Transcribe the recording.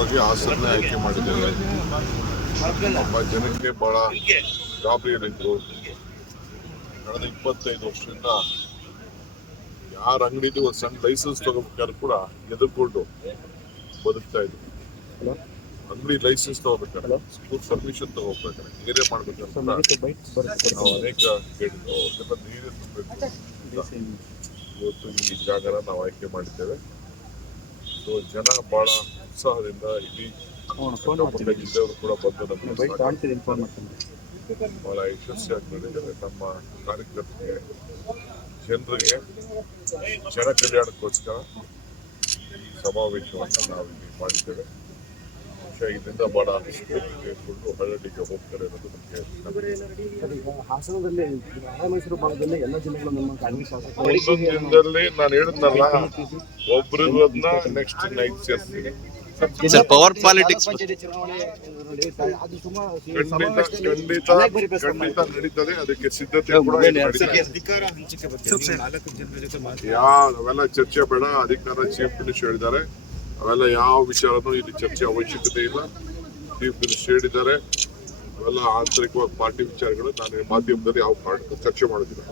ಪ್ರಾಮಾಣಿಕವಾಗಿ ಹಾಸನ ಆಯ್ಕೆ ಮಾಡಿದ್ದೇವೆ ನಮ್ಮ ಜನಕ್ಕೆ ಬಹಳ ಗಾಬರಿಯಲ್ಲಿದ್ರು ಕಳೆದ ಇಪ್ಪತ್ತೈದು ವರ್ಷದಿಂದ ಯಾರ ಅಂಗಡಿದು ಒಂದು ಸಣ್ಣ ಲೈಸೆನ್ಸ್ ತಗೋಬೇಕಾದ್ರೂ ಕೂಡ ಎದುರ್ಕೊಂಡು ಬದುಕ್ತಾ ಇದ್ರು ಅಂಗಡಿ ಲೈಸೆನ್ಸ್ ತಗೋಬೇಕಾದ್ರೆ ಸ್ಕೂಲ್ ಪರ್ಮಿಷನ್ ತಗೋಬೇಕಾದ್ರೆ ಏನೇ ಮಾಡ್ಬೇಕಾದ್ರೆ ನಾವು ಅನೇಕ ಕೇಳಿದ್ವು. ಅವ್ರಿಗೆಲ್ಲ ನೀರೇ ತುಂಬಬೇಕು ಇವತ್ತು ಈ ಜಾಗನ ನಾವು ಆಯ್ಕೆ ಮಾಡಿದ್ದೇವೆ. ಸೊ ಜನ ಬಹಳ ಉತ್ಸಾಹದಿಂದ ಇಲ್ಲಿ ಜಿಲ್ಲೆಯವರು ಕೂಡ ಬಂದು. ಬಹಳ ಯಶಸ್ವಿಯಾಗಿ ನಡೆದಿದೆ ನಮ್ಮ ಕಾರ್ಯಕ್ರಮಕ್ಕೆ ಜನರಿಗೆ ಜನ ಕಲ್ಯಾಣಕ್ಕೋಸ್ಕರ ಸಮಾವೇಶವನ್ನು ನಾವು ಇಲ್ಲಿ ಮಾಡಿದ್ದೇವೆ. ಬಹುಶಃ ಇದರಿಂದ ಬಹಳ ಅನಿಸಿಕೊಂಡು ಹಳ್ಳಿಗೆ ಹೋಗ್ತಾರೆ ಅನ್ನೋದು ಶಾಸಕರು ದಿನದಲ್ಲಿ ನಾನು ಹೇಳಿದ್ನಲ್ಲ ಒಬ್ರು ಇರೋದನ್ನ ನೆಕ್ಸ್ಟ್ ನೈಟ್ ಸೇರ್ತೀನಿ ಸರ್ ಪವರ್ ಪಾಲಿಟಿಕ್ಸ್ ಖಂಡಿತ ಖಂಡಿತ ನಡೀತದೆ. ಅದಕ್ಕೆ ಸಿದ್ಧತೆ ಕೂಡ ಅವೆಲ್ಲ ಚರ್ಚೆ ಬೇಡ. ಅಧಿಕಾರ ಚೀಫ್ ಮಿನಿಸ್ಟರ್ ಹೇಳಿದ್ದಾರೆ. ಅವೆಲ್ಲ ಯಾವ ವಿಚಾರನೂ ಇಲ್ಲಿ ಚರ್ಚೆ ಅವಶ್ಯಕತೆ ಇಲ್ಲ. ಚೀಫ್ ಮಿನಿಸ್ಟರ್ ಹೇಳಿದ್ದಾರೆ. ಅವೆಲ್ಲ ಆಂತರಿಕವಾಗಿ ಪಾರ್ಟಿ ವಿಚಾರಗಳು ನಾನು ಮಾಧ್ಯಮದಲ್ಲಿ ಯಾವ ಚರ್ಚೆ ಮಾಡೋದಿಲ್ಲ.